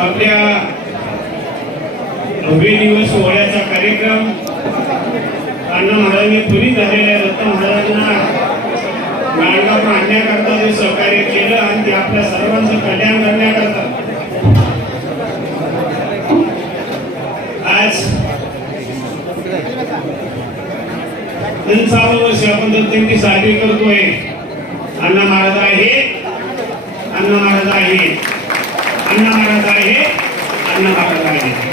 आपल्या भव्य दिवस सोहळ्याचा कार्यक्रम अण्णा महाराजांनी पूर्वी झालेल्या दत्त महाराजांना गाणगापूर आणण्याकरता जे सहकार्य केलं आणि ते आपल्या सर्वांचं कल्याण करण्याकरता आज 55 वर्ष आपण दत्तजयंती साजरी करतोय. अण्णा महाराज आहे, अण्णा महाराज आहे, अण्णा महाराज आहे, अण्णा महाराज आहे.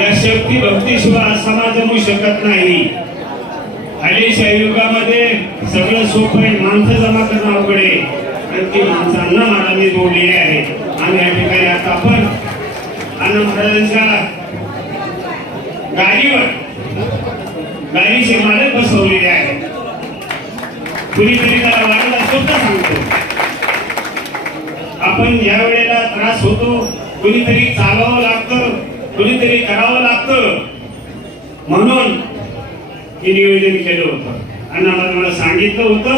या शक्ती भक्तीशिवाय समाज जमू शकत नाही. हल्लीच्या युगामध्ये सगळं सोपं आहे, माणसं जमा करणं अवघड आहे आणि ती माणसं अण्णा महाराजांनी जोडलेली आहे. आणि या ठिकाणी आता आपण अण्णा महाराजांच्या गाडीवर गाडीचे मालक बसवलेले आहे. कुणीतरी त्याला वाढला सुद्धा सांगतो. आपण या वेळेला त्रास होतो, कुणीतरी चालवावं लागतं, कुणीतरी करावं लागतं, म्हणून हे नियोजन केलं होतं. अण्णा महाराजांना सांगितलं होतं,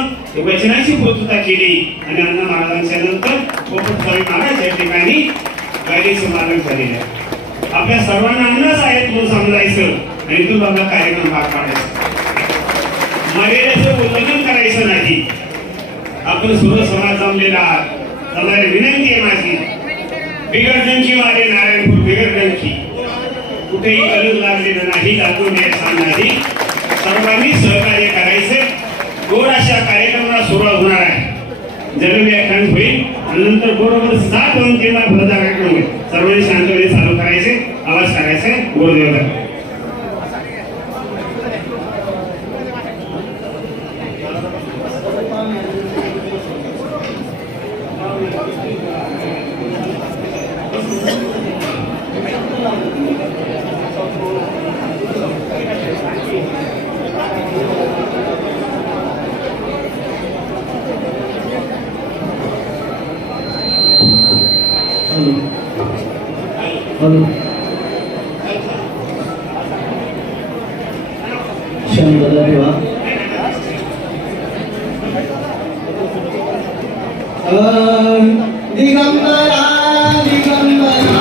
वचनाची पूर्तता केली आणि अण्णा महाराजांच्या नंतर पोपटस्वामी महाराज या ठिकाणी गाडीचे मालक झालेले आहे. आपल्या सर्वांना अन्नच आहेत म्हणून समजायचं आणि तो आपला कार्यक्रम पार पाडायचा. मर्यादेचं उल्लंघन करायचं नाही. आपण सर्व समाज जमलेला आहात. तुम्हाला विनंती आहे माझी, बिगडजनची वारे नारायणपूर बिगडजनची कुठेही गरज लागलेलं नाही, दाखवून द्यायचा नाही. सर्वांनी सहकार्य करायचे. गोड अशा कार्यक्रमाला सुरुवात होणार आहे. जनव्याख्यान होईल आणि नंतर बरोबर 7:02 ला भरदा कार्यक्रम होईल. सर्वांनी शांतपणे चालू करायचे, आवाज करायचे. गोडदेवला दिगंबरा दिगंबरा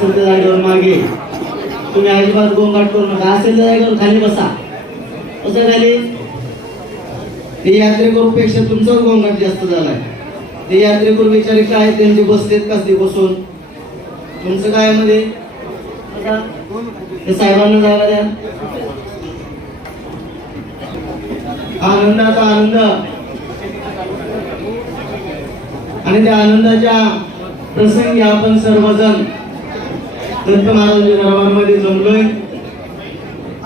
असेल त्या जागेवर मागे, तुम्ही अजिबात गोंगाट करू नका, असेल त्या जागेवर खाली बसा. कसं खाली, ते यात्रेकरूपेक्षा तुमचाच गोंगाट जास्त झालाय. ते यात्रेकरू बिचारे काय त्यांचे बसतेत कसली बसून, तुमचं काय मध्ये ते साहेबांना जायला द्या. आनंदाचा आनंद आणि त्या आनंदाच्या प्रसंगी आपण सर्वजण दत्त महाराजांच्या दरबारामध्ये जमलोय.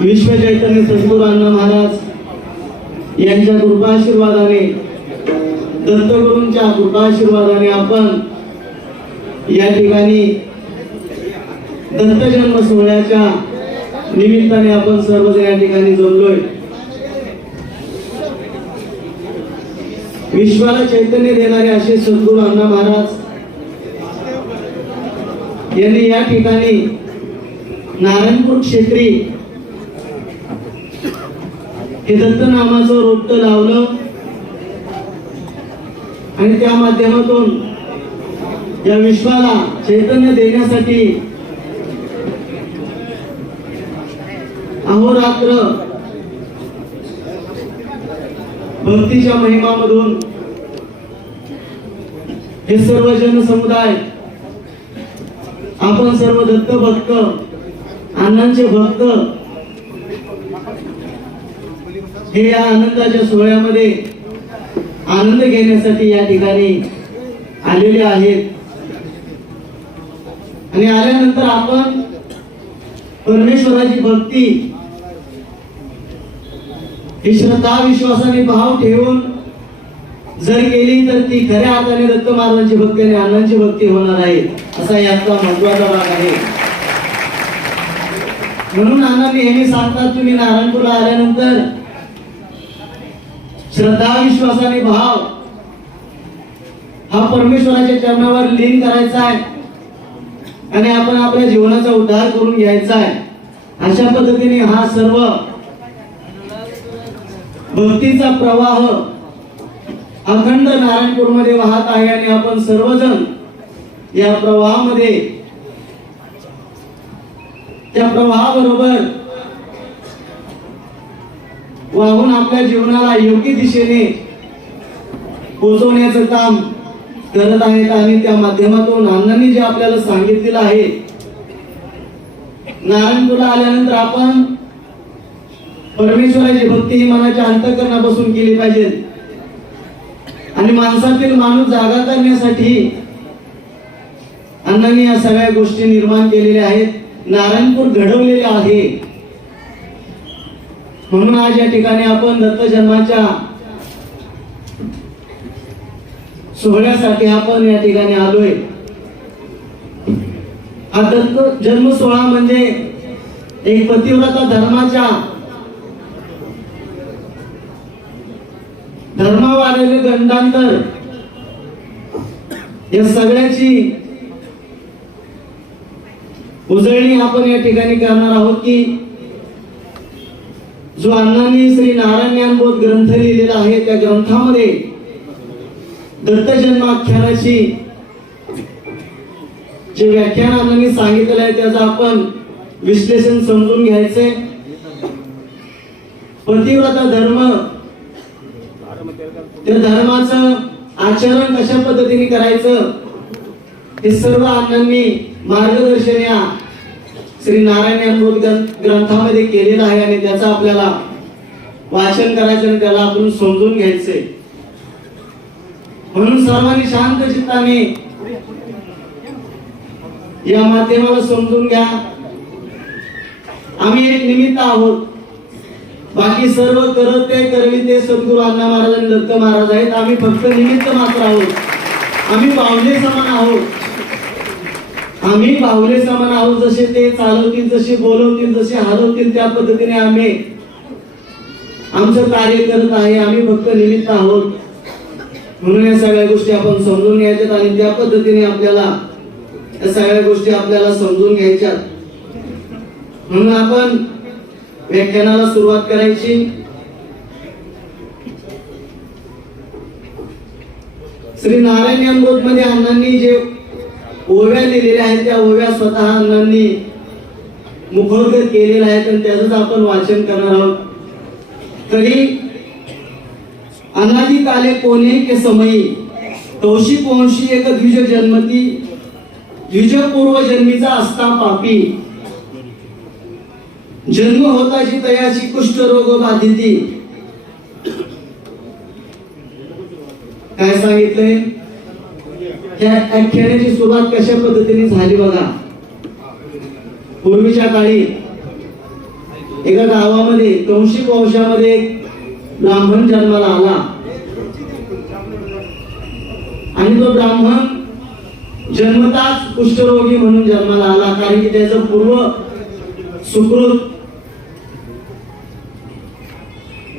विश्व चैतन्य सद्गुरू अण्णा महाराज यांच्या कृपाशीर्वादाने, दत्तगुरूंच्या कृपाशीर्वादाने आपण या ठिकाणी दत्त जन्म सोहळ्याच्या निमित्ताने आपण सर्वजण या ठिकाणी जमलोय. विश्वाला चैतन्य देणारे असे सद्गुरू अण्णा महाराज यांनी या ठिकाणी नारायणपूर क्षेत्री हे दत्त नामाचं रोपटं लावलं आणि त्या माध्यमातून या विश्वाला चैतन्य देण्यासाठी अहोरात्र भक्तीच्या महिमामधून हे सर्व जनसमुदाय, आपण सर्व दत्त भक्त, अण्णांचे भक्त हे या आनंदाच्या सोहळ्यामध्ये आनंद घेण्यासाठी या ठिकाणी आलेले आहेत. आणि आल्यानंतर आपण परमेश्वराची भक्ती ही श्रद्धा विश्वासाने भाव ठेवून जर केली तर ती खऱ्या अर्थाने दत्त महाराजांची भक्ती आणि अण्णांची भक्ती होणार आहे, असा याचा महत्वाचा भाग आहे. म्हणून अण्णा नेहमी सांगतात, तुम्ही नारायणपूरला आल्यानंतर श्रद्धा विश्वासाने भाव हा परमेश्वराच्या चरणावर लीन करायचा आहे आणि आपण आपल्या जीवनाचा उद्धार करून घ्यायचा आहे. अशा पद्धतीने हा सर्व भक्तीचा प्रवाह अखंड नारायणपूर मध्ये वाहत आहे आणि आपण सर्वजण या प्रवाहामध्ये, त्या प्रवाहाबरोबर वाहून आपल्या जीवनाला योग्य दिशेने पोहोचवण्याचं काम करत आहेत. आणि त्या माध्यमातून अण्णांनी जे आपल्याला सांगितलेलं आहे, नारायणपूरला आल्यानंतर आपण परमेश्वराची भक्ती ही मनाच्या अंतःकरणापासून केली पाहिजे आणि माणसातील माणूस जागा करण्यासाठी अण्णांनी या सगळ्या गोष्टी निर्माण केलेल्या आहेत, नारायणपूर घडवलेले आहे. म्हणून आज या ठिकाणी आपण दत्त जन्माच्या सोहळ्यासाठी आपण या ठिकाणी आलोय. हा दत्त जन्म सोहळा म्हणजे एक पतिव्रता धर्माच्या धर्मावालेले गंडांतर या सगळ्याची उजळणी आपण या ठिकाणी करणार आहोत की जो अण्णांनी श्री नारायण ज्ञानबोध ग्रंथ लिहिलेला आहे, त्या ग्रंथामध्ये दत्त जन्माख्यानाची जे व्याख्यान अण्णांनी सांगितलेलं आहे त्याचं आपण विश्लेषण समजून घ्यायचे. पतिव्रता धर्म, त्या धर्माचं आचरण कशा पद्धतीने करायचं हे सर्व अण्णांनी मार्गदर्शन या श्री नारायण ज्ञानबोध ग्रंथामध्ये केलेलं आहे आणि त्याचं आपल्याला वाचन करायचं आणि त्याला आपण समजून घ्यायचंय. म्हणून सर्वांनी शांत चित्ताने या माध्यमाला समजून घ्या. आम्ही एक निमित्त आहोत, बाकी सर्व करते करविते सद्गुरू अण्णा महाराज आणि दत्त महाराज आहेत. आम्ही फक्त निमित्त मात्र आहोत. आम्ही पावले समान आहोत. आम्ही पावले समान आहोत. जसे ते चालवतील, जसे बोलवतील, जसे हलवतील त्या पद्धतीने आम्ही आमचं कार्य करत आहे. आम्ही फक्त निमित्त आहोत. म्हणून या सगळ्या गोष्टी आपण समजून घ्यायच्यात आणि त्या पद्धतीने आपल्याला या सगळ्या गोष्टी आपल्याला समजून घ्यायच्यात. म्हणून आपण व्याख्यानाला सुरुवात करायची. श्री नारायण ज्ञानबोध मध्ये अण्णांनी जे ओव्या लिहिलेल्या आहेत, त्या ओव्या स्वतः अण्णांनी मुखोद्गत केलेला आहे आणि त्याचंच आपण वाचन करणार आहोत. तरी अनादि काले कोणे के समयी कौशिक वंशी एक द्विज जन्मती, द्विज पूर्व जन्मीचा असता पापी, जन्म होताची तयाची कुष्ठरोग बाधिती. काय सांगितलंय? त्या आख्यानाची सुरुवात कशा पद्धतीने झाली बघा. पूर्वीच्या काळी एका गावामध्ये कौशिक वंशामध्ये एक ब्राह्मण जन्माला आला आणि तो ब्राह्मण जन्मताच कुष्ठरोगी म्हणून जन्माला आला, कारण की त्याचं पूर्व सुकृत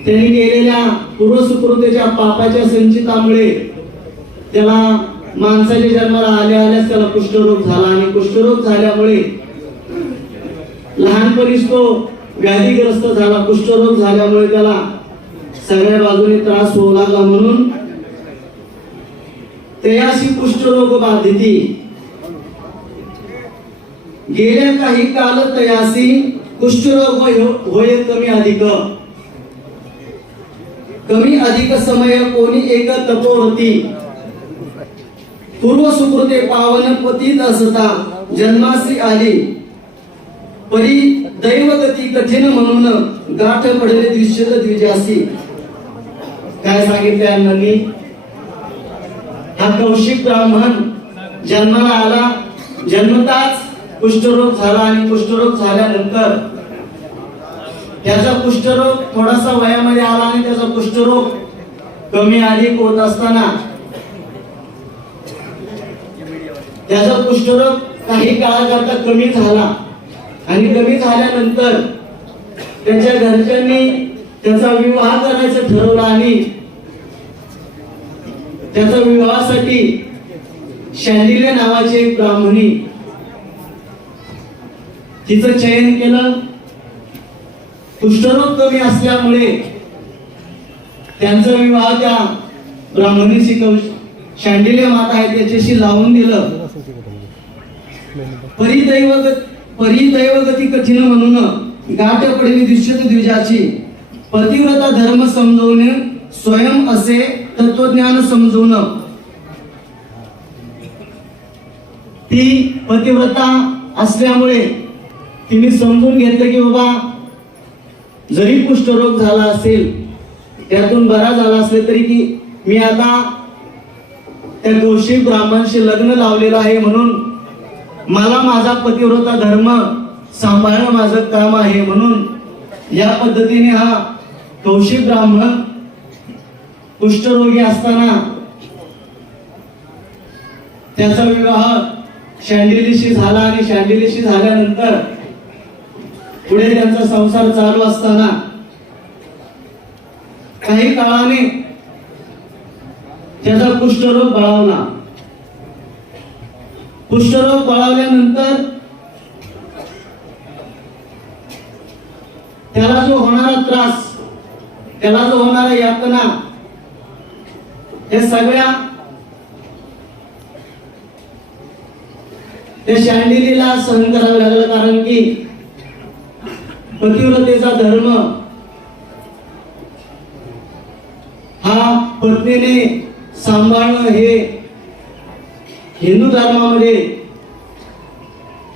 त्यांनी केलेल्या पूर्वसुकृतीच्या पापाच्या संचितामुळे त्याला माणसाच्या जन्माला आल्यास त्याला कुष्ठरोग झाला आणि कुष्ठरोग झाल्यामुळे लहानपणीच तो व्याधीग्रस्त झाला. कुष्ठरोग झाल्यामुळे त्याला सगळ्या बाजूने त्रास होऊ लागला, म्हणून तयासी कुष्ठरोग बाधिती, गेल्या काही काल तयासी कुष्ठरोग होय कमी अधिक समय कोणी एक तपोवती, पूर्व सुकृते पावन पतीत असता जन्मासी आली, परी दैवगती कठीण म्हणून गाठ पडले द्विषत द्विजासी. काय सांगितले अण्णांनी? हा कौशिक ब्राह्मण जन्माला आला, जन्मताच कुष्ठरोग झाला आणि कुष्ठरोग झाल्यानंतर त्याचा कुष्ठरोग थोडासा वयामध्ये आला आणि त्याचा कुष्ठरोग कमी अधिक होत असताना त्याचा कुष्ठरोग काही काळाकरता कमी झाला आणि कमी झाल्यानंतर त्याच्या घरच्यांनी त्याचा विवाह करायचं ठरवलं आणि त्याच्या विवाहासाठी शांडिल्य नावाची एक ब्राह्मणी तिचं चयन केलं. कुष्ठरोग कमी असल्यामुळे त्यांचा विवाह त्या ब्राह्मणीची शांडिल्य माता आहे त्याच्याशी लावून दिलं. परिदैवगती कठीण म्हणून गाठ पडली द्विषत द्विजाची, पतिव्रता धर्म समजवणे स्वयं असे तत्वज्ञान समजून. ती पतिव्रता असल्यामुळे तिने समजून घेतलं की बाबा जरी कुष्ठरोग झाला असेल, त्यातून बरा झाला असेल तरी की मी आता त्या कौशिक ब्राह्मणाशी लग्न लावलेलं आहे, म्हणून मला माझा पतिव्रता धर्म सांभाळणं माझं काम आहे. म्हणून या पद्धतीने हा कौशिक ब्राह्मण कुष्ठरोगी असताना त्याचा विवाह शांडिलीशी झाला आणि शांडिलीशी झाल्यानंतर पुढे त्यांचा संसार चालू असताना काही काळाने त्याचा कुष्ठरोग बळावला. कुष्ठरोग बळावल्यानंतर त्याला जो होणारा त्रास, त्याला जो होणारा यातना, हे सगळ्या त्या शांडिलीला सहन करावं लागलं, कारण की पतिव्रतेचा धर्म हा पत्नीने सांभाळणं हे हिंदू धर्मामध्ये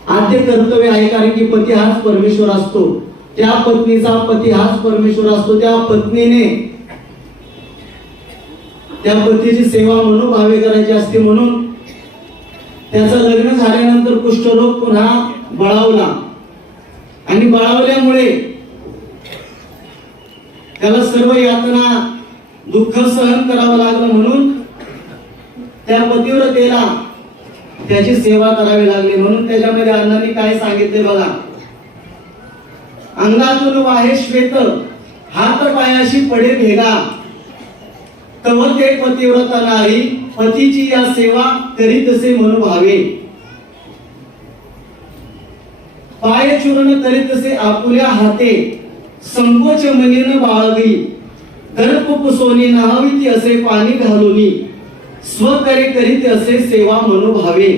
आद्य कर्तव्य आहे. कारण की पती हाच परमेश्वर असतो, त्या पत्नीचा पती हाच परमेश्वर असतो. त्या पत्नीने त्या पतीची सेवा मनोभावे करायची असते. म्हणून त्याचं लग्न झाल्यानंतर कुष्ठरोग पुन्हा बळावला आणि बळावल्यामुळे त्याला सर्व यातना दुःख सहन करावं लागलं. म्हणून त्या पतिव्रतेला त्याची सेवा करावी लागली. म्हणून त्याच्यामध्ये अण्णांनी काय सांगितले बघा, अंगातून वाहे श्वेत, हात पायाशी पडे भेगा, तव ते पतिव्रता नारी, पतीची या सेवा करीतसे मनोभावे, पाय चूर्ण करीतसे आपुल्या हाते, संकोच मनीन बाळगी, गर्भ पुसोनी नाहावी असे पाणी घालूनी, स्वकरे करीत असे सेवा मनोभावे.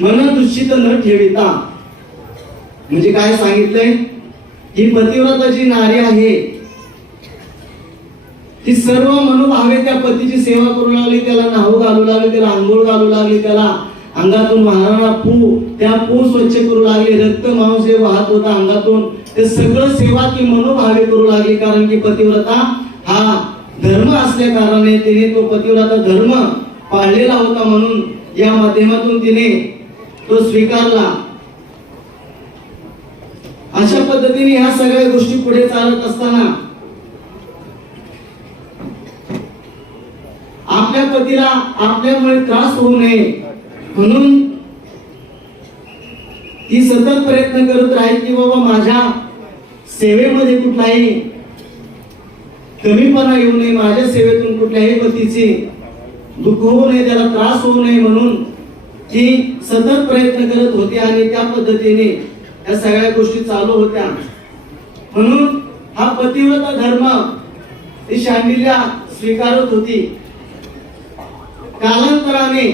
मन दूषित न ठेविता. म्हणजे काय सांगितलंय? ही पतिव्रता जी नारी आहे ती सर्व मनोभावे त्या पतीची सेवा करू लागली, त्याला न्हाऊ घालू लागली, त्याला आंघोळ घालू लागली, त्याला अंगातून वाहणारा त्या पू स्वच्छ करू लागली, रक्त मांस जे वाहत होता अंगातून ते सगळं सेवा ती मनोभावे करू लागली. कारण की पतिव्रता हा धर्म असल्या कारणाने तिने तो पतिव्रता धर्म पाळलेला होता, म्हणून या माध्यमातून तिने तो स्वीकारला. अशा पद्धतीने ह्या सगळ्या गोष्टी पुढे चालत असताना आपल्या पतीला आपल्यामुळे त्रास होऊ नये म्हणून ती सतत प्रयत्न करत राहील की बाबा माझ्या सेवेमध्ये कुठलाही कमीपणा येऊ नये, माझ्या सेवेतून कुठल्याही पतीचे दुःख होऊ नये, त्याला त्रास होऊ नये म्हणून ती सतत प्रयत्न करत होती आणि त्या पद्धतीने या सगळ्या गोष्टी चालू होत्या. म्हणून हा पतिव्रता धर्म ती शांडिल्य स्वीकारत होती. कालांतराने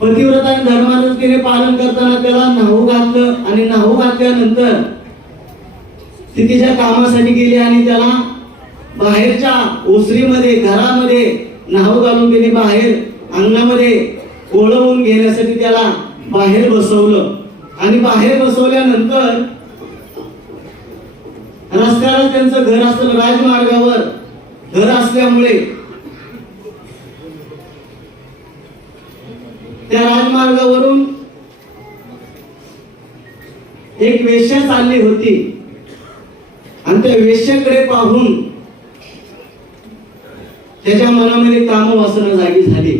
पतिव्रता धर्माचं तिने पालन करताना त्याला न्हाऊ घातलं आणि न्हाऊ घातल्यानंतर ती तिच्या कामासाठी गेली आणि त्याला बाहेरच्या ओसरीमध्ये घरामध्ये न्हाऊ घालून तिने बाहेर अंगणामध्ये ओळवून घेण्यासाठी त्याला बाहेर बसवलं. आणि बाहेर बसवल्यानंतर रस्त्याला त्यांचं घर असतं, राजमार्गावर घर असल्यामुळे त्या राजमार्गावरून एक वेश्या चालली होती आणि त्या वेश्याकडे पाहून त्याच्या मनामध्ये कामवासना जागी झाली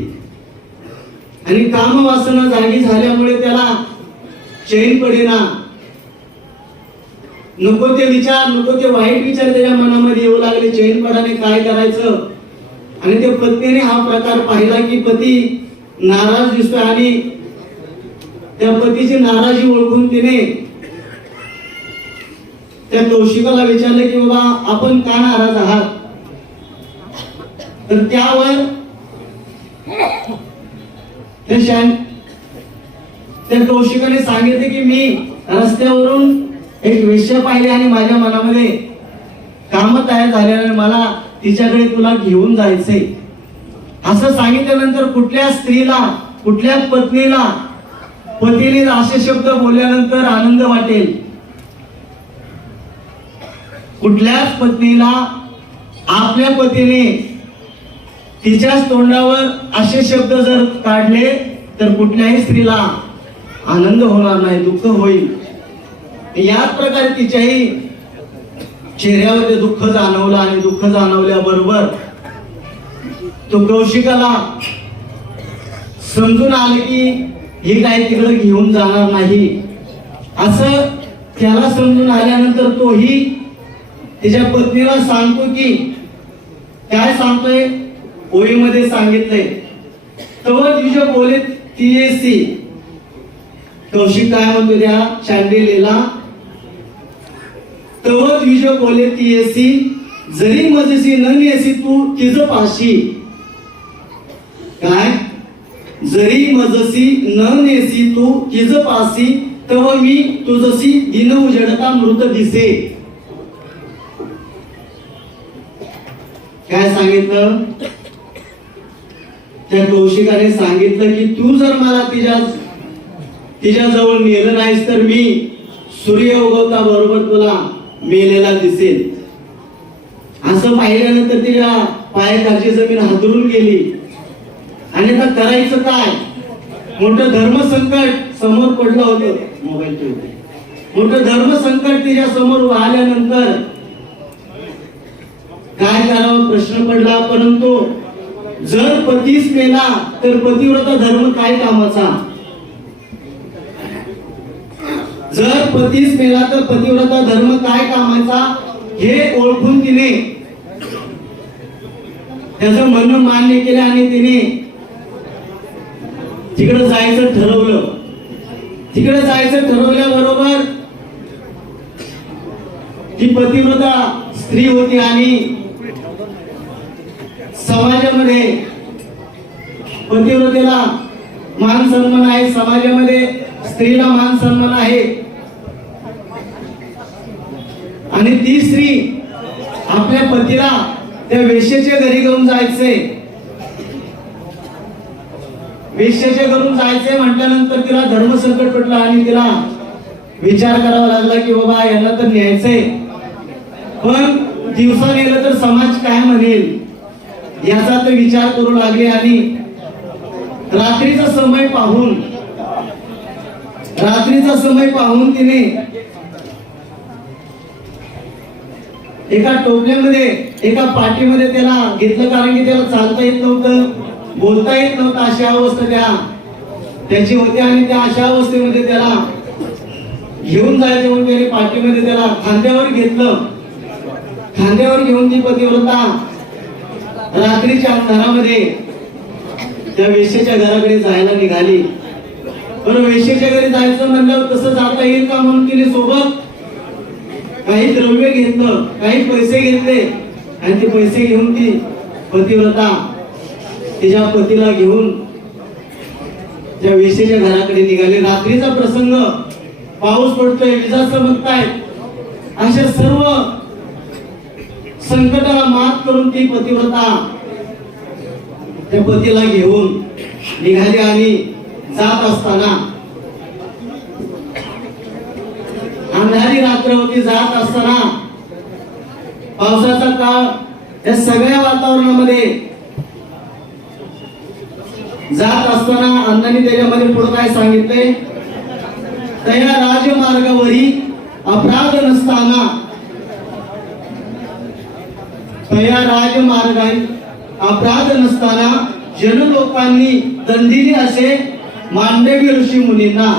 आणि कामवासना जागी झाल्यामुळे त्याला चैन पडेना. नको ते विचार, नको ते वाईट विचार त्याच्या मनामध्ये येऊ लागले. चैन पडाने काय करायचं. आणि त्या पत्नीने हा प्रकार पाहिला की पती नाराज दिसतोय आणि त्या पतीची नाराजी ओळखून तिने त्या कौशिकाला विचारले की बाबा आपण का नाराज आहात. तर त्यावर त्या कौशिकाने सांगितले की मी रस्त्यावरून एक वेश्या पाहिली आणि माझ्या मनामध्ये काम तयार झाल्याने मला तिच्याकडे तुला घेऊन जायचंय. असं सांगितल्यानंतर कुठल्या स्त्रीला, कुठल्या पत्नीला पतीने असे शब्द बोलल्यानंतर आनंद वाटेल. कुठल्याच पत्नीला आपल्या पतीने तिच्याच तोंडावर असे शब्द जर काढले तर कुठल्याही स्त्रीला आनंद होणार नाही, दुःख होईल. याच प्रकारे तिच्याही चेहऱ्यावर ते दुःख जाणवलं आणि दुःख जाणवल्याबरोबर तो कौशिकाला समजून आले की ही काय तिकडे घेऊन जाणार नाही. असं त्याला समजून आल्यानंतर तोही तिच्या पत्नीला सांगतो की काय सांगतोय, ओळीमध्ये सांगितलंय तवर तुझ्या बोले ती कौशिक काय म्हणतो त्या शांडिल्यला, तव तुझ्या बोले ती जरी मजसी न नेसी तू तिज पाशी. काय, जरी मजसी न नेसी तू तिज पाशी तव मी तुझसी दिन उजडता मृत दिसे. काय सांगितलं त्या कौशिकाने सांगितलं की तू जर मला तिच्या जवळ नेलं नाहीस तर मी सूर्य उगवता बरोबर तुला मेलेला दिसेल. असं पाहिल्यानंतर तिच्या पायाखालची जमीन हादरून गेली. आणि आता करायचं काय, मोठं धर्मसंकट समोर पडलं होतं. मोबाईल मोठं धर्मसंकट तिच्या समोर आल्यानंतर काय करावं प्रश्न पडला. परंतु जर पतीच मेला तर पतिव्रता धर्म काय कामाचा. जर पतीच मेला तर पतिव्रता धर्म काय कामाचा हे ओळखून तिने त्याचं म्हणणं मान्य केलं आणि तिने तिकडे जायचं ठरवलं. तिकडे जायचं ठरवल्याबरोबर ती पतिव्रता स्त्री होती आणि समाजामध्ये पतिव्रतेला मान सन्मान आहे, समाजामध्ये स्त्रीला मान सन्मान आहे, आणि ती स्त्री आपल्या पतीला त्या वेश्येच्या घरी घेऊन जायचंय. वेश्येच्या घरून जायचंय म्हटल्यानंतर तिला धर्मसंकट पडलं आणि तिला विचार करावा लागला की बाबा यांना तर न्यायचंय, पण दिवसा नेलं तर समाज काय म्हणेल याचा ते विचार करू लागले. आणि रात्रीचा समय पाहून तिने एका टोपल्यामध्ये एका पाठीमध्ये त्याला घेतलं, कारण की त्याला चालता येत नव्हतं, बोलता येत नव्हतं, अशा अवस्था त्याची होती. आणि त्या अशा अवस्थेमध्ये त्याला घेऊन जायचं म्हणून त्याने पाठीमध्ये त्याला खांद्यावर घेतलं. खांद्यावर घेऊन ती पतिव्रता रात्रीच्या अंधारामध्ये त्या वेश्येच्या घराकडे जायला निघाली. पण वेश्येच्या घरी जायचं म्हणलं कसं जाता येईल का, म्हणून तिने सोबत काही द्रव्य घेतलं, काही पैसे घेतले, आणि ते पैसे घेऊन ती पतिव्रता तिच्या पतीला घेऊन त्या वेश्येच्या घराकडे निघाली. रात्रीचा प्रसंग, पाऊस पडतोय, विजा चमकतायत, अशा सर्व संकटाला मात करून ती पतिव्रता त्या पतीला घेऊन निघाली. आणि जात असताना अंधारी रात्र होती, जात असताना पावसाचा काळ, या सगळ्या वातावरणामध्ये जात असताना अण्णांनी त्याच्यामध्ये पुढे काय सांगितलंय, तया राजमार्गावरी अपराध नसताना, तया राजमार्गाई अपराध नसताना जनलोकांनी दंदिली असे मांडवी ऋषी मुनींना.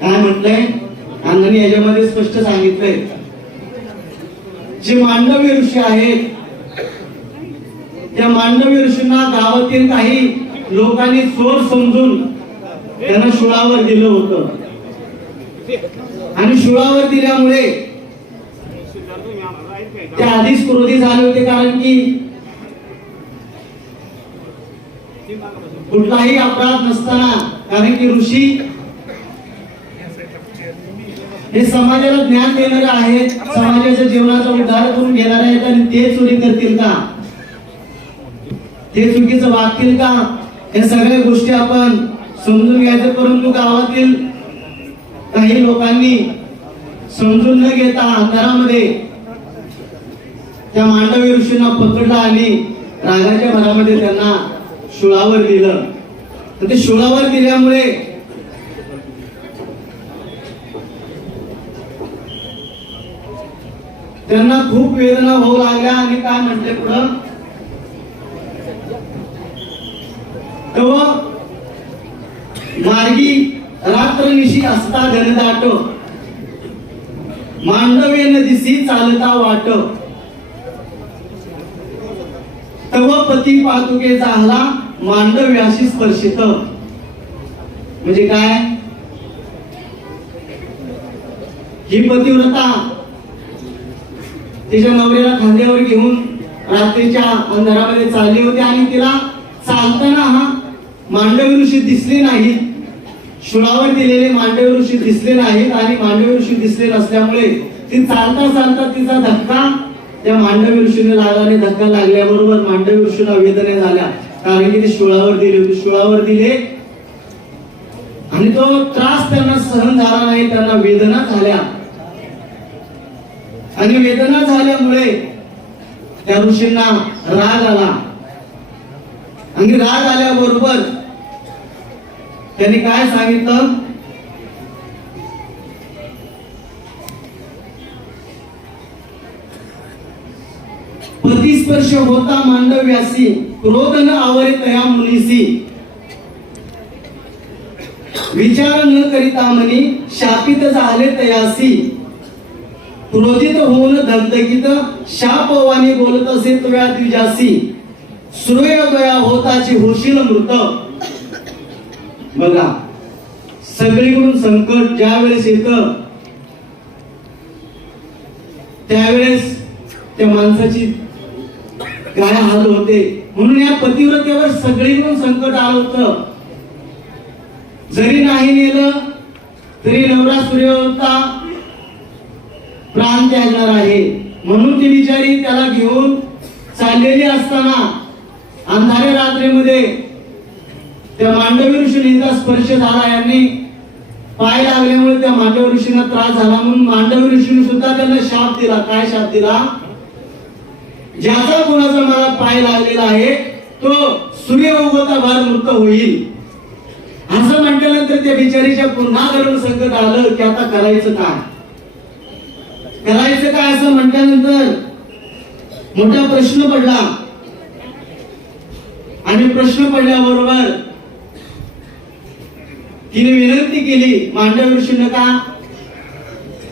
काय म्हटलंय अण्णांनी याच्यामध्ये स्पष्ट सांगितलंय, जे मांडवी ऋषी आहेत त्या मांडवी ऋषींना गावातील काही लोकांनी चोर समजून त्यांना शुळावर दिलं होतं. आणि शुळावर दिल्यामुळे ते आधीच क्रोधी झाले होते, कारण की कुठलाही अपराध नसताना, कारण की ऋषी हे समाजाला ज्ञान देणारे आहेत, समाजाच्या जीवनाचा उद्धार करून घेणारे आहेत, आणि ते चोरी करतील का, ते चुकीचं वागतील का, या सगळ्या गोष्टी आपण समजून घ्यायचं. परंतु गावातील काही लोकांनी समजून न घेता अंधारामध्ये त्या मांडवी ऋषींना पकडलं आणि रागाच्या भरामध्ये त्यांना शुळावर दिलं. तर ते शुळावर दिल्यामुळे त्यांना खूप वेदना होऊ लागल्या. आणि काय म्हटले पुढं, तेव्हा मार्गी रात्रनिशी असता घनदाट, मांडवे नदीसी चालता वाट, तेव्हा पती पातुके झाला मांडव्याशी स्पर्शित. म्हणजे काय, ही पतिव्रता तिच्या नवऱ्याला खांद्यावर घेऊन रात्रीच्या अंधारामध्ये चालली होती, आणि तिला चालताना मांडवी ऋषी दिसले नाहीत, शुळावर दिलेले मांडवी ऋषी दिसले नाहीत. आणि मांडवी ऋषी दिसले नसल्यामुळे ती चालता चालता तिचा धक्का त्या मांडवी ऋषीने लागला, आणि धक्का लागल्याबरोबर मांडवी ऋषीला वेदना झाल्या, कारण की ते शुळावर दिले होते. शुळावर दिले आणि तो त्रास त्यांना सहन झाला नाही, त्यांना वेदना झाल्या. आणि वेदना झाल्यामुळे त्या ऋषींना राग आला, आणि राग आल्याबरोबर त्यांनी काय सांगितलं, पतिस्पर्श होता मांडव्यासी, क्रोध न आवरे तया मुनीसी, विचार न करिता मनी शापित झाले तयासी, क्रोधित होऊन धगधगीत शापवाणी बोलत असे तुया द्विजासी, सूर्योदया होताची होशील मृत. बघा, सगळीकडून संकट ज्या वेळेस येतं त्यावेळेस त्या माणसाची काय हाल होते. म्हणून या पतिव्रतेवर सगळीकडून संकट आलं होतं. जरी नाही नेलं तरी नवरा सूर्यवंता प्राण त्यागणार आहे. म्हणून ती बिचारी त्याला घेऊन चाललेली असताना अंधाऱ्या रात्रीमध्ये त्या मांडवी ऋषींचा स्पर्श झाला. यांनी पाय लागल्यामुळे त्या मांडवी ऋषींना त्रास झाला. म्हणून मांडवी ऋषीने सुद्धा त्यांना शाप दिला. काय शाप दिला? ज्याचा कोणाचा मला पाय लागलेला आहे तो सूर्य उगवता भार मृत होईल. असं म्हटल्यानंतर त्या बिचारीच्या पुन्हा धरून संकट आलं की आता करायचं काय, करायचं काय असं म्हटल्यानंतर मोठा प्रश्न पडला. आणि प्रश्न पडल्याबरोबर तिने विनंती केली मांडवी ऋषींना का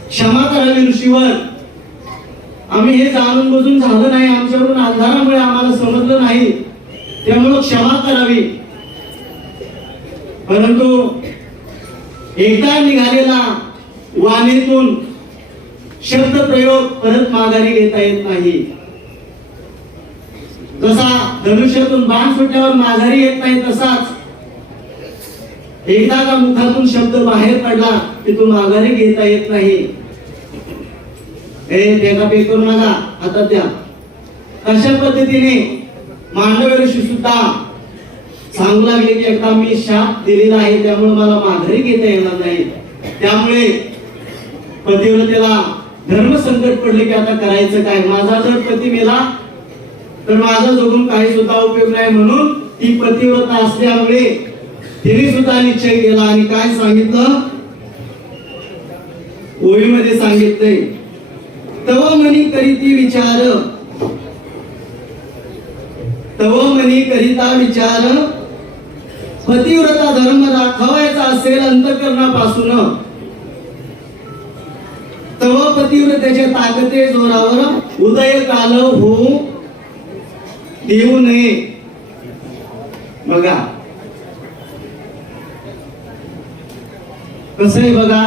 क्षमा करावी ऋषीवर. आम्ही हे जाणून बुजून झालं नाही, आमच्याकडून अंधारामुळे आम्हाला समजलं नाही, त्यामुळे क्षमा करावी. परंतु एकदा निघालेला वाणीतून शब्द प्रयोग परत माघारी घेता येत नाही. जसा धनुष्यातून बाण सुटल्यावर माघारी येत नाही, तसाच एकदा का मुखातून शब्द बाहेर पडला की तो माघारी घेता येत नाही. फेका पे करू नका आता त्या. अशा पद्धतीने मांडवी ऋषी सुद्धा सांगू लागले की एकदा मी शाप दिलेला आहे त्यामुळे मला माघारी घेता येणार नाही. त्यामुळे पतिव्रतेला धर्म संकट पडले की आता करायचं काय. माझा जर पती मेला तर माझा जगून काही सुद्धा उपयोग नाही. म्हणून ती पतिव्रता असल्यामुळे तिने सुद्धा निश्चय केला. आणि काय सांगितलं ओळीमध्ये सांगितलंय, तव मनी करीती विचार, तव मनी करिता विचार, पतिव्रता धर्म राखावायचा असेल अंतःकरणापासून, तव पतिव्रतेच्या ताकदे जोरावर उदय काल होऊ देऊ नये. बघा कसं आहे बघा,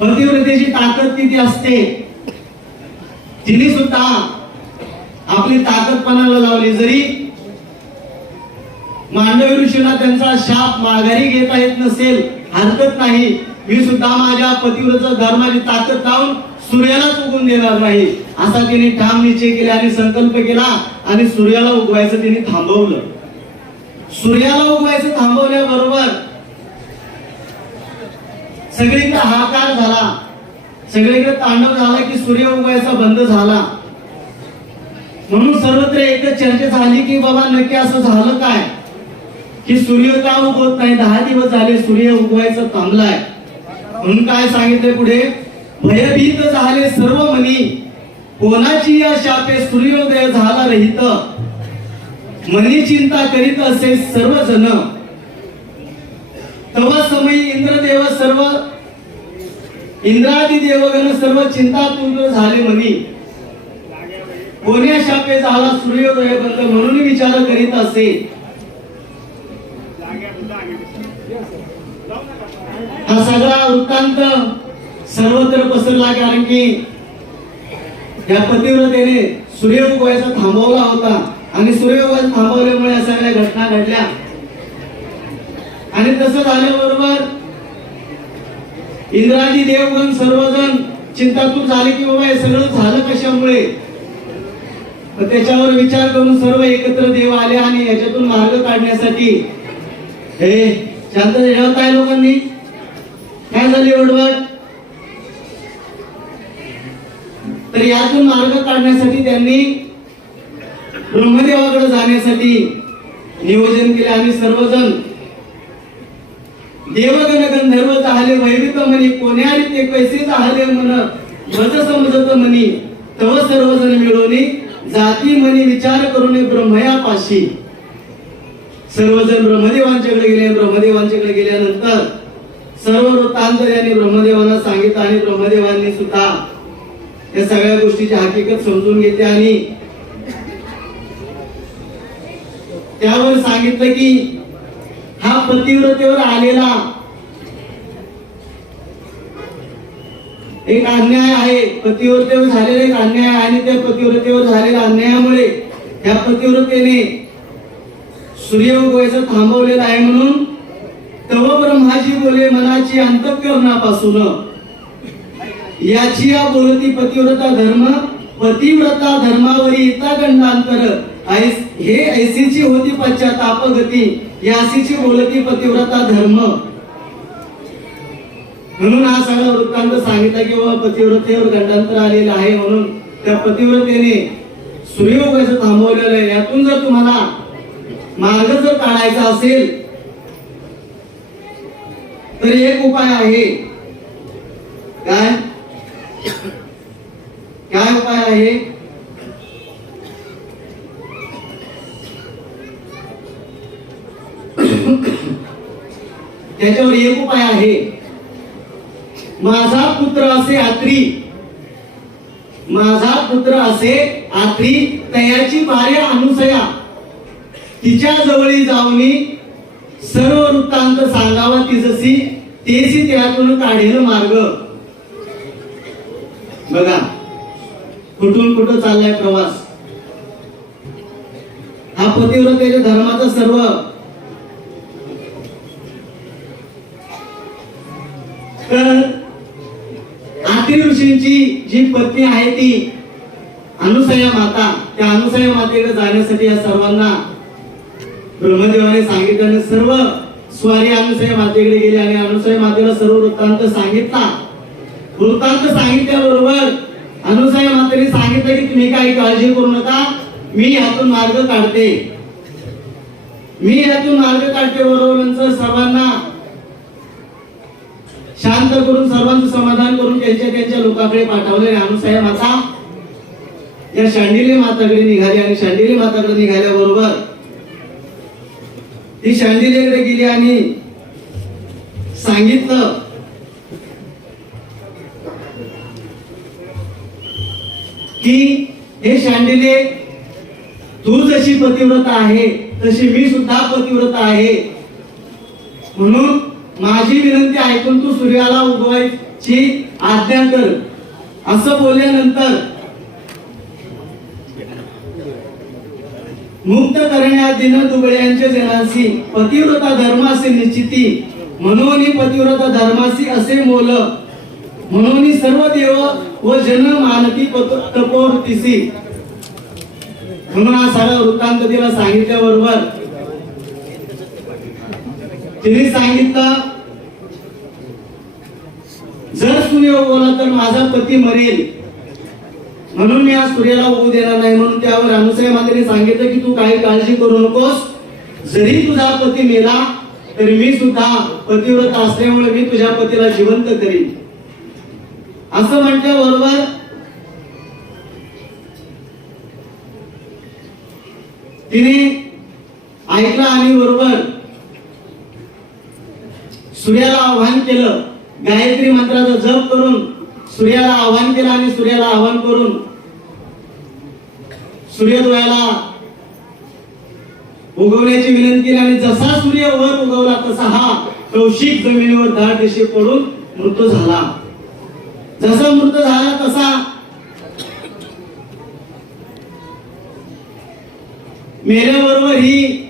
पतिव्रतेची ताकद किती असते. तिने सुद्धा आपली ताकद पणाला लावली. जरी मांडवी ऋषींना त्यांचा शाप माघारी घेता येत नसेल हरकत नाही, मी सुद्धा माझ्या पतिव्रतेचा धर्माची ताकद लावून सूर्यालाच उगवून देणार नाही असा तिने ठाम निश्चय केला आणि संकल्प केला. आणि सूर्याला उगवायचं तिने थांबवलं. सूर्याला उगवायचं थांबवल्याबरोबर सगळीकडे हाहाकार झाला, सगळीकडे तांडव झाला की सूर्य उगवायचा बंद झाला. म्हणून सर्वत्र एकच चर्चा झाली की बाबा नक्की असं झालं काय की सूर्य का उगवत नाही. 10 दिवस झाले सूर्य उगवायचा थांबलाय. म्हणून काय सांगितले पुढे, भयभीत झाले सर्व मनी, कोणाची या शापे सूर्योदय झाला रहित, मनी चिंता करीत असे सर्वजण, तवा समयी इंद्रदेव सर्व इंद्रादी देवगण सर्व चिंतातुर झाले मनी, कोण्या शापे झाला सूर्योदय बंद म्हणून विचार करीत असे. हा सगळा वृत्तांत सर्वत्र पसरला कारण की या पतिव्रतेने सूर्य उगवायचा थांबवला होता आणि सूर्य उगवायचा थांबवल्यामुळे अशा सगळ्या घटना घडल्या. आणि तसं झाल्याबरोबर इंद्रादी देवगण सर्वजण चिंतातूर झाले की बाबा हे सगळं झालं कशामुळे. त्याच्यावर विचार करून सर्व एकत्र देव आले आणि याच्यातून मार्ग काढण्यासाठी हे शांत जेवत आहे लोकांनी. काय झाली वडवड, तर यातून मार्ग काढण्यासाठी त्यांनी ब्रह्मदेवाकडे जाण्यासाठी नियोजन केले. आणि सर्वजण देवगण गंधर्व झाले भयभीत म्हणी, कोण्यारी ते कैसे झाले मन मज समजत म्हणी, तव सर्वजण मिळवणी जाती म्हणी विचार करून ब्रह्मयापाशी. सर्वजण ब्रह्मदेवांच्याकडे गेले. ब्रह्मदेवांच्याकडे गेल्यानंतर सर्व वृत्तांत यांनी ब्रह्मदेवांना सांगितलं आणि ब्रह्मदेवांनी सुद्धा या सगळ्या गोष्टीची हकीकत समजून घेतली आणि त्यावर सांगितलं की हा पतिव्रतेवर आलेला एक अन्याय आहे, पतिव्रतेवर झालेला एक अन्याय आहे आणि त्या पतिव्रतेवर झालेल्या अन्यायामुळे त्या पतिव्रतेने सूर्य उगवायचं थांबवलेलं आहे. म्हणून तव ब्रह्माजी बोले मनाची अंतःकरणापासून याची या बोलती पतिव्रता धर्म, पतिव्रता धर्मावरी येता गंडांतर हे ऐसीची होती पश्चाताप गती, यासीची बोलती पतिव्रता धर्म. म्हणून हा सगळा वृत्तांत सांगितला की पतिव्रतेवर गंडांतर आलेलं आहे. म्हणून त्या पतिव्रतेने सूर्योदयाचं थांबवलेलं आहे. यातून जर तुम्हाला मार्ग जर काढायचा असेल तर एक उपाय आहे. काय काय उपाय आहे? त्याच्यावर एक उपाय आहे. माझा पुत्र असे आत्री, माझा पुत्र असे आत्री, तयाची भार्या अनुसया तिच्या जवळी जाऊनी सर्व वृत्तांत सांगावा तिजसी, तेसी त्यातून काढेल मार्ग. बघा कुठून कुठं चाललाय प्रवास. हा पतिव्रतेच्या धर्माचा सर्व तर आत्री ऋषींची जी पत्नी आहे ती अनुसया माता, त्या अनुसया मातेकडे जाण्यासाठी या सर्वांना ब्रह्मदेवाने सांगितलं. सर्व स्वारी अनुसया मातेकडे गेली आणि अनुसया मातेला सर्व वृत्तांत सांगितला. वृत्तांत सांगितल्याबरोबर अनुसया मातेने सांगितलं की तुम्ही काही काळजी करू नका, मी यातून मार्ग काढते, मी यातून मार्ग काढते. बरोबर सर्वांना शांत करून सर्वांचं समाधान करून त्यांच्या लोकांकडे पाठवले. अनुसया माता या शांडिली माताकडे निघाली आणि शांडिली माताकडे निघाल्याबरोबर ती शांडिलीकडे गेली आणि सांगितलं की हे शांडिले, तू जशी पतिव्रता आहे तशी मी सुद्धा पतिव्रता आहे. म्हणून माझी विनंती ऐकून तू सूर्याला उगवायची आज्ञा कर. असं बोलल्यानंतर मुक्त करण्यात दिन दुबळ्यांचे जनासी, पतिव्रता धर्मासी निश्चिती, म्हणून पतिव्रता धर्मासी असे मोल, म्हणून सर्व देव व जन मानती तपोवृत्तीसी. म्हणून हा सारा वृत्तांत तिला सांगितल्याबरोबर तिने सांगितलं जर सूर्य उगवला तर माझा पती मरेल, म्हणून मी आज सूर्याला उगवू देणार नाही. म्हणून त्यावर अनुसया मातेने सांगितलं की तू काही काळजी करू नकोस, जरी तुझा पती मेला तरी मी सुद्धा पतिव्रत असल्यामुळे मी तुझ्या पतीला जिवंत करीन. असं म्हटल्याबरोबर तिने ऐकलं आणि बरोबर सूर्याला आवाहन केलं. गायत्री मंत्राचा जप करून सूर्याला आवाहन केलं आणि सूर्याला आवाहन करून सूर्योदयाला उगवण्याची विनंती केली. आणि जसा सूर्य वर उगवला तसा हा कौशिक जमिनीवर धाड दिशे पडून मृत्यू झाला. जसा मृत्यू झाला तसा मेल्याबरोबर ही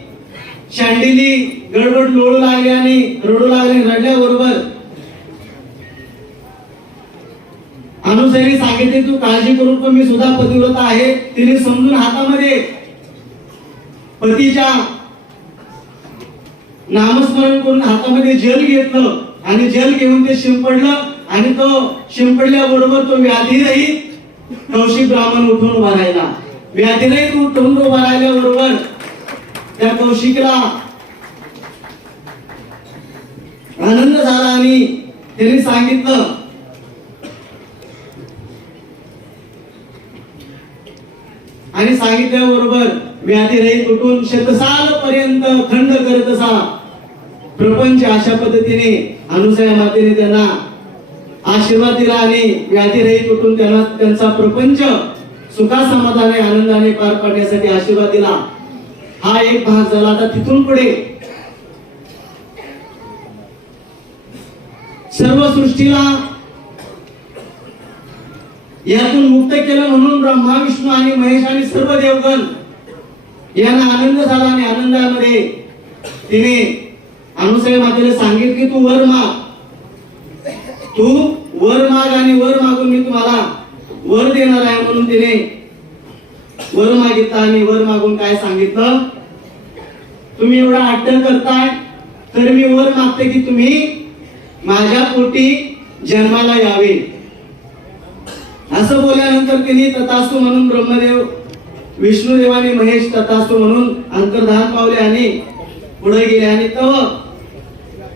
शांडिली गडबड लोळू लागली आणि रडू लागली. रडल्याबरोबर अनुसयाने सांगितले तू काळजी करू नको, मी सुद्धा पतिव्रता आहे. तिने समजून हातामध्ये पतीच्या नामस्मरण करून हातामध्ये जल घेतलं आणि जल घेऊन ते शिंपडलं आणि तो शिंपडल्याबरोबर तो व्याधीरहित कौशिक ब्राह्मण उठून उभा राहिला. व्याधीरहित उठून उभा राहिल्याबरोबर त्या कौशिकला आनंद झाला आणि त्यांनी सांगितलं आणि सांगितल्याबरोबर व्याधीरहित उठून शतसाल पर्यंत खंड करत असा प्रपंच अशा पद्धतीने अनुसया मातेने त्यांना आशीर्वाद दिला आणि व्याधीरहित उठून त्यांना त्यांचा प्रपंच सुखा समाधाने आनंदाने पार पाडण्यासाठी आशीर्वाद दिला. हा एक भाग झाला. आता तिथून पुढे सर्व सृष्टीला यातून मुक्त केलं म्हणून ब्रह्मा विष्णू आणि महेश आणि सर्व देवगण यांना आनंद झाला आणि आनंदामध्ये तिने अनुसूया मातेला सांगितलं की तू वर माग आणि वर मागून मी तुम्हाला वर देणार आहे म्हणून तिने वर मागितलं आणि वर मागून काय सांगितलं, तुम्ही एवढा हट्ट करताय तर मी वर मागते की तुम्ही माझ्या पोटी जन्माला यावे. असं बोलल्यानंतर तिने तथास्तु म्हणून ब्रह्मदेव विष्णुदेव आणि महेश तथास्तु म्हणून अंतर्धान पावले आणि पुढे गेले. आणि तव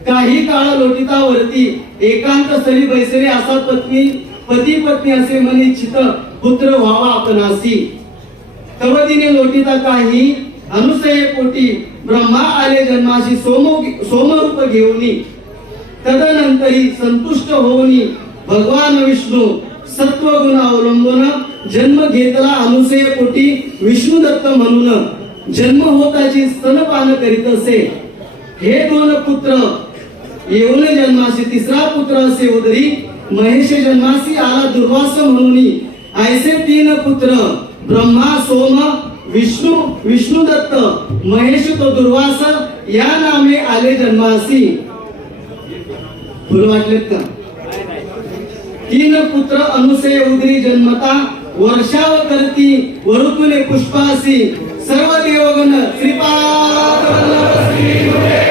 काही काळ लोटितावरती एकांत स्थळी बैसले असा पती पत्नी असे मन इच्छित पुत्र व्हावा आपणासी. तव तिने लोटिता काही अनुसये पोटी ब्रह्मा आले जन्माशी सोमरूप घेऊनी. तदनंतरी संतुष्ट होऊनी भगवान विष्णू सत्वगुण अवलंबून जन्म घेतला अनुसये पोटी विष्णू दत्त म्हणून जन्म होताची स्तनपान करीत असे. हे दोन पुत्र येऊन जन्मासी तिसरा पुत्र असे उदरी महेश जन्मासी आला दुर्वास म्हणून. ऐसे तीन पुत्र ब्रह्मा सोम विष्णू दत्त महेश तो दुर्वास या नामे आले जन्मासी. फुल वाटलेत का? तीन पुत्र अनुसये उदरी जन्मता वर्षाव करती वरुतुले पुष्पासी. सर्व देवगण श्रीपाद वल्लभ श्री गुरुदेव.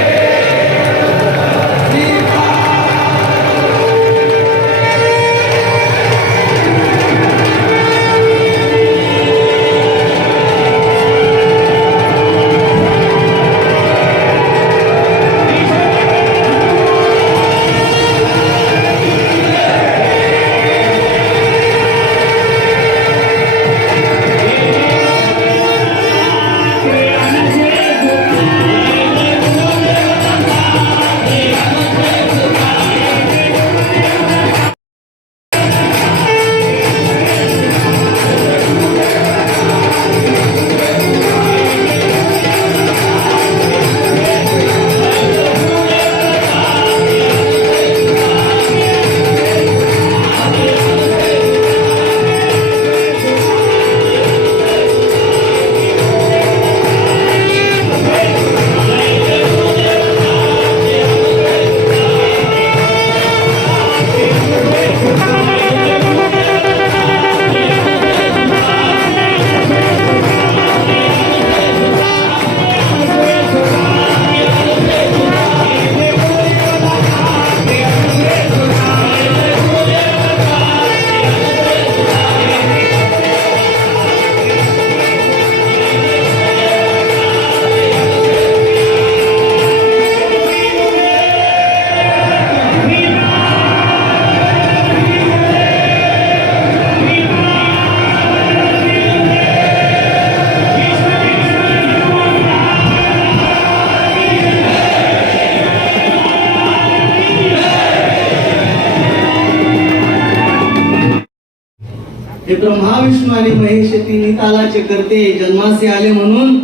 हे ब्रह्मा विष्णू आणि महेश तिन्ही तालाचे करते जन्मासे आले म्हणून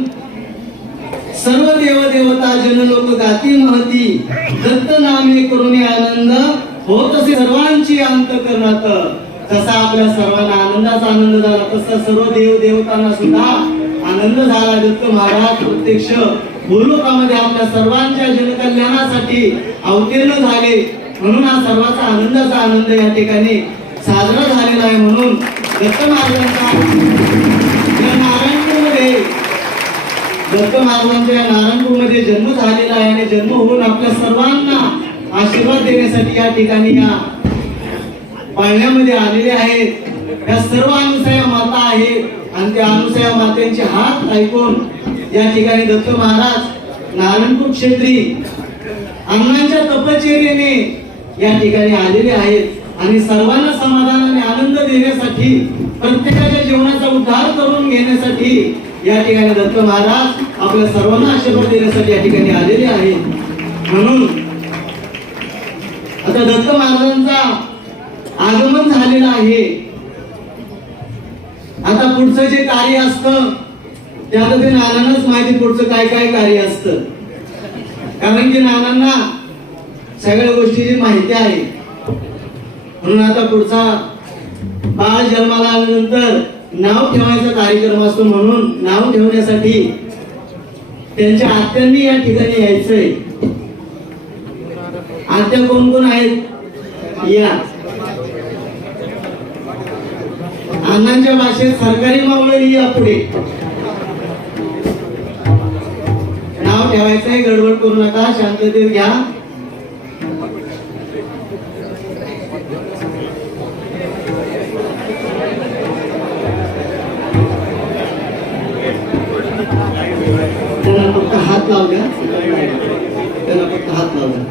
सर्व देव देवता जनलोक गाती महती दत्त नामे करुणी आनंद होत असे सर्वांची अंतःकरणात. तसा आपल्या सर्वांना आनंदाचा आनंद झाला तसा सर्व देव देवतांना सुद्धा आनंद झाला. दत्त महाराज प्रत्यक्ष भूलोकामध्ये आपल्या सर्वांच्या जनकल्याणासाठी अवतीर्ण झाले म्हणून हा सर्वांचा आनंदाचा आनंद या ठिकाणी साजरा झालेला आहे. म्हणून दत्त महाराजांच्या नारायणपूरमध्ये जन्म झालेला आहे आणि जन्म होऊन आपल्या सर्वांना आशीर्वाद देण्यासाठी या ठिकाणी या पाळण्यामध्ये आलेले आहेत. या सर्व अनुसया माता आहेत आणि त्या अनुसया मातेचे हात ऐकून या ठिकाणी दत्त महाराज नारायणपूर क्षेत्री अण्णांच्या तपश्चर्येने या ठिकाणी आलेले आहेत आणि सर्वांना समाधान आणि आनंद देण्यासाठी प्रत्येकाच्या जीवनाचा उद्धार करून घेण्यासाठी या ठिकाणी दत्त महाराज आपल्या सर्वांना आशीर्वाद देण्यासाठी या ठिकाणी आलेले आहेत. म्हणून आता दत्त महाराजांचा आगमन झालेलं आहे. आता पुढचं जे कार्य असतं त्यात ते नानांनाच माहिती पुढचं काय काय कार्य असतं, कारण की नानांना सगळ्या गोष्टीची माहिती आहे. म्हणून आता पुढचा बाळ जन्माला आल्यानंतर नाव ठेवायचा कार्यक्रम असतो, म्हणून नाव ठेवण्यासाठी त्यांच्या आत्यांनी या ठिकाणी यायचंय. आत्या कोण कोण आहेत? या अण्णांच्या भाषेत सरकारी मावळे या पुढे. नाव ठेवायचंय, गडबड करू नका, शांततेत घ्या. त्यांना फक्त हात लावू द्या, त्यांना फक्त हात लावू द्या.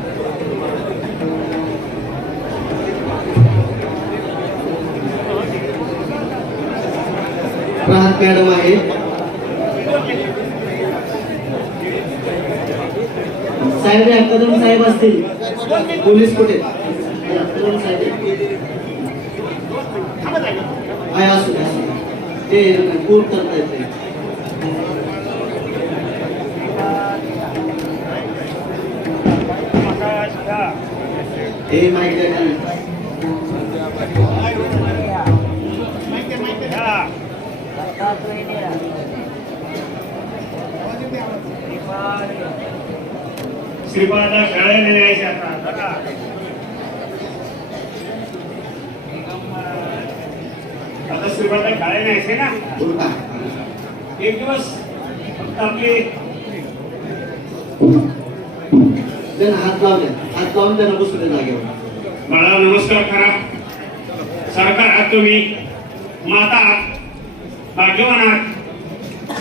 राहत मॅडम आहे, साहेब या कदम साहेब असतील. पोलीस कुठे कदम साहेब आहे, असू द्या, असू द्या. ते कोर्ट करता येते. हे माहिती आहे का? श्रीपादा शाळेने न्यायचे आता. आता श्रीपादा शाळेने न्यायचे ना. एक दिवस फक्त आपले त्यांना हात लावले, हात लावून त्यांना बसू द्या जागेवर. बाळा नमस्कार करा. सरकार आहात तुम्ही, माता आहात, भाग्यवान आहात.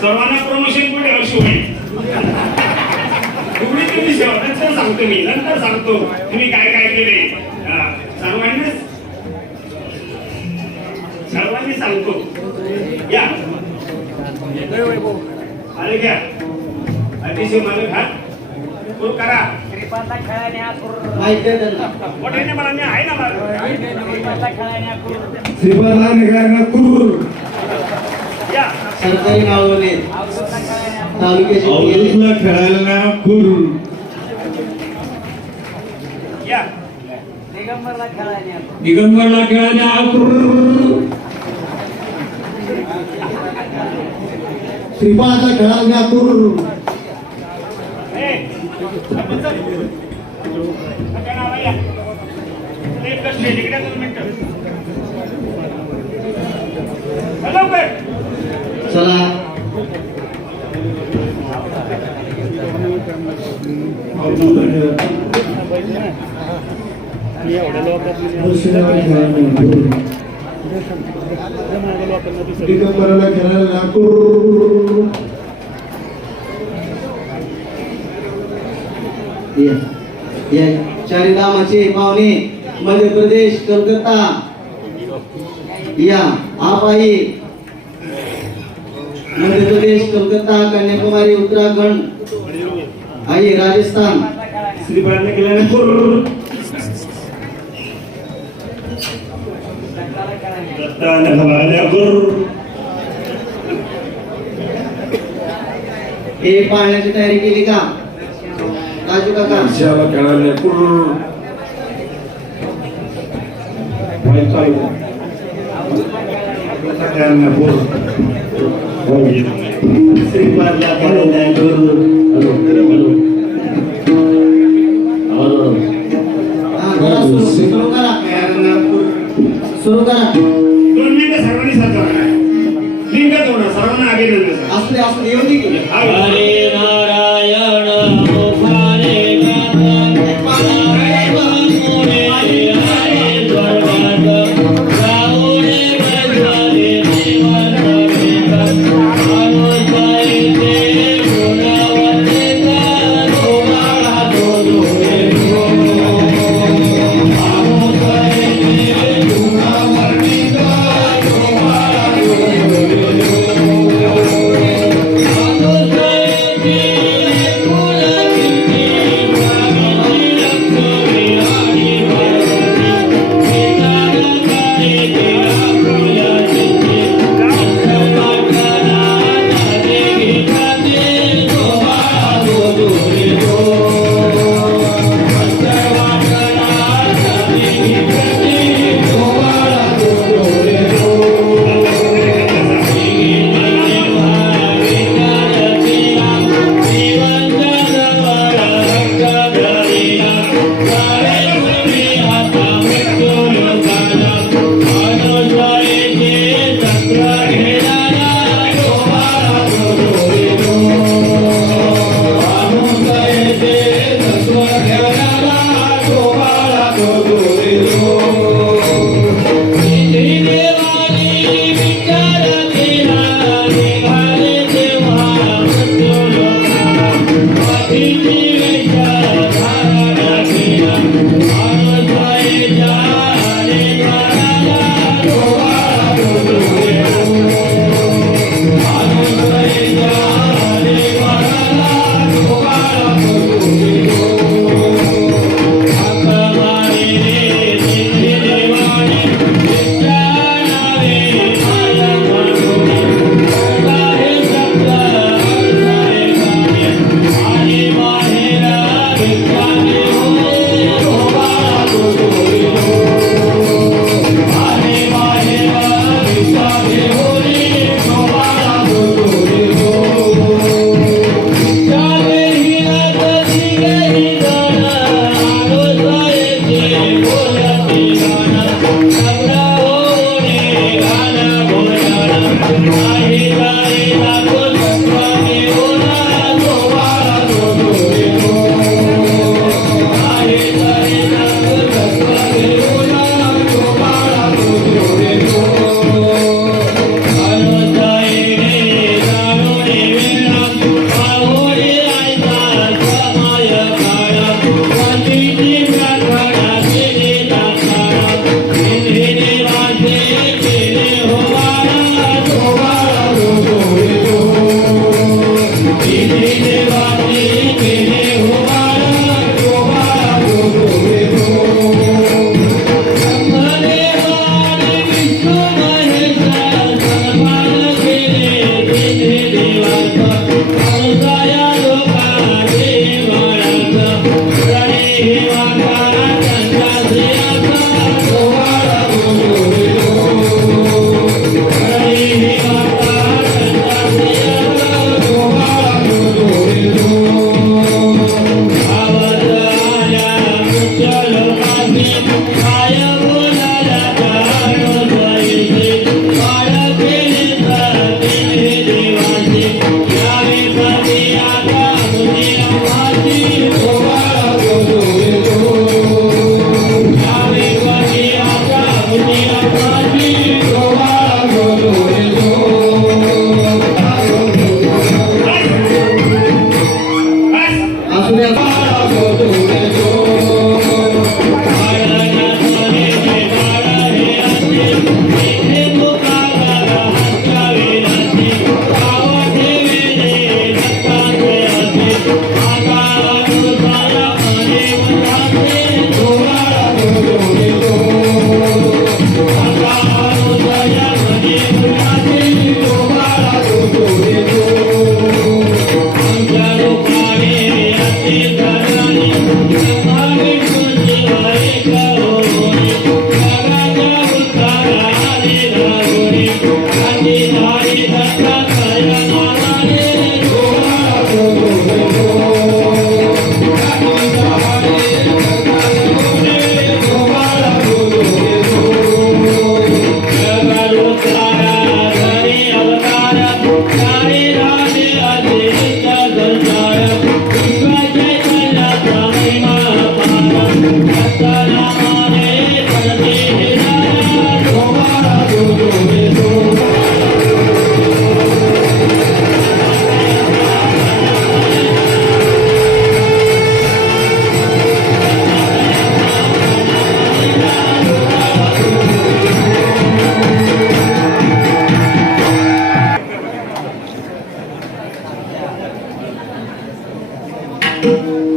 सर्वांना प्रमोशन पण यावर्षी होईल. तुम्ही सेवा नंतर सांगतो मी, नंतर सांगतो तुम्ही काय काय केले. सर्वांनी सांगतो. या आले घ्या, अतिशय मालक हात सुरू करा. माहिती आहे त्यांना. मोठ्याने मला मी आहे ना मला. श्रीपादा निघाला कुर. या सरकारी मावळे तालुक्याचे औरतला खेळायला कुर. या दिगंबरला खेळायला कुर. श्रीपादा खेळायला कुर. चला दिगंबरला खेळायला कुर. चारिधामाचे पाहुणे मध्य प्रदेश, कलकत्ता या आप आइए. मध्य प्रदेश, कलकत्ता, कन्याकुमारी, उत्तराखंड आइए, राजस्थान. श्रीपादाने केल्याने कुर. दत्ताने खेळायला कुर. हे पाहण्याची तयारी केली का राजू काका? ईशाला खेळायला कुर. श्रीपादला खेळायला सुरू करा, सुरू करा. 2 मिनिटं सर्वांनी साथ द्या. लिंग जोडा, सर्वांना अभिनंदन. असले असले येऊ दे की. हरे नारायण कुर.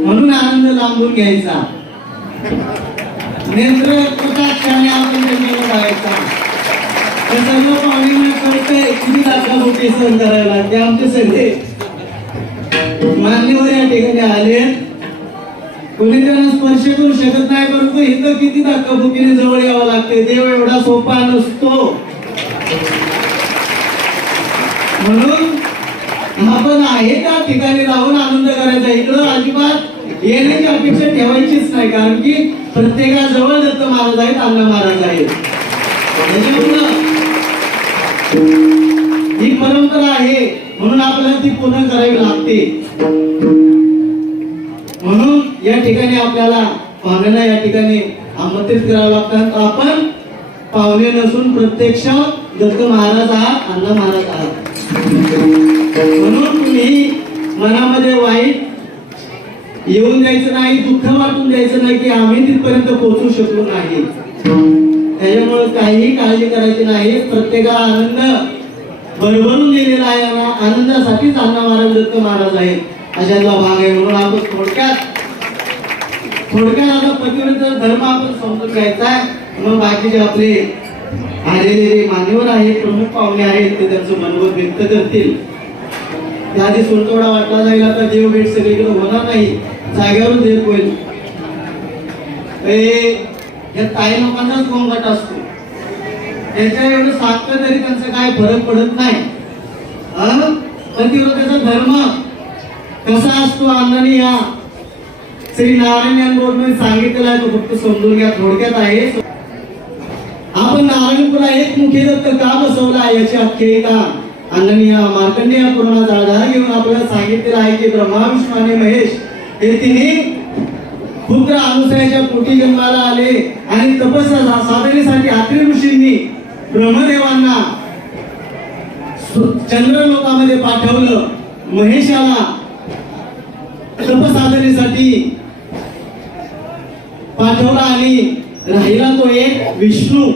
म्हणून आनंद लांबून घ्यायचा, नेत्र कटाक्षाने आपण त्यांच्यावर लावायचा. तर सर्व पाहुण्यांना कळतंय किती धक्काबुक्की सहन करायला लागते. आमचे सगळे मान्यवर या ठिकाणी आले, कोणी त्यांना स्पर्श करू शकत नाही, परंतु इथं किती धक्काबुक्कीने जवळ यावं लागते. देव एवढा सोपा नसतो. म्हणून आपण आहे त्या ठिकाणी राहून आनंद करायचा. इकडं अजिबात येण्याची अपेक्षा ठेवायचीच नाही, कारण की प्रत्येकाजवळ दत्त महाराज आहेत, अण्णा महाराज आहेत. त्याच्यामुळं ही परंपरा आहे, म्हणून आपल्याला ती पूर्ण करावी लागते. म्हणून या ठिकाणी आपल्याला पाहुण्यांना या ठिकाणी आमंत्रित करावं लागतं. आपण पाहुणे नसून प्रत्यक्ष दत्त महाराज आहात, अण्णा महाराज आहात. म्हणून तुम्ही मनामध्ये वाईट येऊन द्यायचं नाही, दुःख वाटून द्यायचं नाही की आम्ही तिथपर्यंत पोहोचू शकलो नाही. त्याच्यामुळे काहीही काळजी करायची नाही. प्रत्येकाला आनंद भरभरून दिलेला आहे. आनंदासाठीच अण्णा महाराज दत्त महाराज आहेत, अशातला भाग आहे. म्हणून आपण थोडक्यात आता पतिव्रता धर्म आपण समजून घ्यायचा आहे. मग बाकीचे आपले आलेले जे मान्यवर आहेत, प्रमुख पाहुणे आहेत, ते त्यांचं मनोगत व्यक्त करतील. त्याआधी सोलतोडा वाटला जाईल. आता देव भेट सगळीकडे होणार नाही, जागेवरून देव होईल. या ताई लोकांचाच गोंगाट असतो, त्याच्या एवढं सांगतं तरी त्यांचा काय फरक पडत नाही. पतिव्रतेचा धर्म कसा असतो अण्णांनी या श्री नारायण यांनी सांगितलेला आहे, तो फक्त समजून घ्या. थोडक्यात आहे, आपण नारायणपुरा एक मुखी दत्त का बसवला याची आख्यायिका अण्णांनी या मार्कंडेय पुराणाचा आधार घेऊन आपल्याला सांगितलेलं आहे की ब्रह्मा विष्णू आणि महेश हे तिन्ही पुत्र अनुसयाच्या पोटी जन्माला आले आणि तपस्या साधनेसाठी अत्रि ऋषींनी ब्रह्मदेवांना चंद्रलोकामध्ये पाठवलं. महेशाला तपसाधनेसाठी पाठवला आणि राहिला तो एक विष्णू.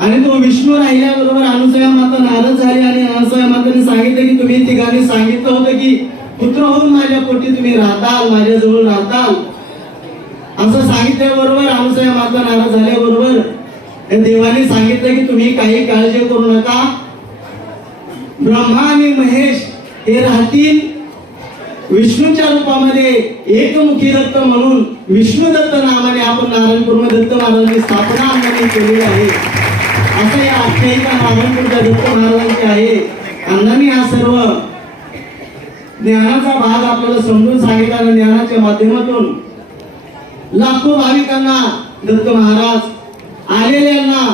आणि तो विष्णू राहिल्याबरोबर अनुसया माता नाराज झाली आणि अनुसया माताने सांगितलं की तुम्ही तिघांनी सांगितलं होतं की पुत्र होऊन माझ्या पोटी तुम्ही राहताल, माझ्याजवळ राहताल असं सांगितल्याबरोबर अनुसया माता नाराज झाल्याबरोबर देवाने सांगितलं की तुम्ही काही काळजी करू नका, ब्रह्मा आणि महेश हे राहतील विष्णूच्या रूपामध्ये एकमुखी दत्त म्हणून विष्णू दत्त नावाने आपण नारायणपूर दत्त महाराजांची स्थापना आम्ही केलेली आहे. असं या आख्यायिका नारायणपूरच्या दत्त महाराजांची आहे. अण्णांनी हा सर्व ज्ञानाचा भाग आपल्याला समजून सांगितला आणि ज्ञानाच्या माध्यमातून लाखो भाविकांना दत्त महाराज आलेल्यांना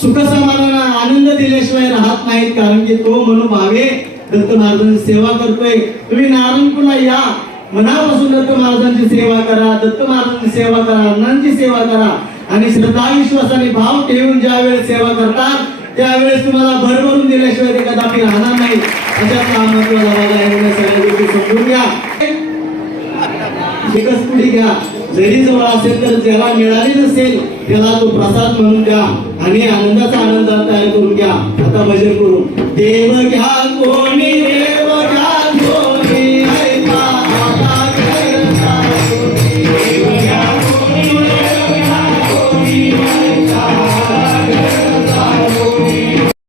सुख समाधान आनंद दिल्याशिवाय राहत नाहीत, कारण की तो मनोभावे दत्त महाराजांची सेवा करतोय. तुम्ही नारायणपूरला या, मनापासून दत्त महाराजांची सेवा करा, दत्त महाराजांची सेवा करा, अण्णांची सेवा करा आणि श्रद्धा विश्वासाने भाव ठेवून ज्या वेळेस सेवा करतात त्यावेळेस तुम्हाला भरभरून दिल्याशिवाय ते कदापि राहणार नाही. अशा महत्वाचा भाग आहे. सगळ्या गोष्टी समजून घ्या. एकच पुढे घ्या. जरी जवळ असेल तर ज्याला मिळाली नसेल त्याला तो प्रसाद म्हणून द्या आणि आनंदाचा आनंद तयार करून घ्या. आता भजन करू. देव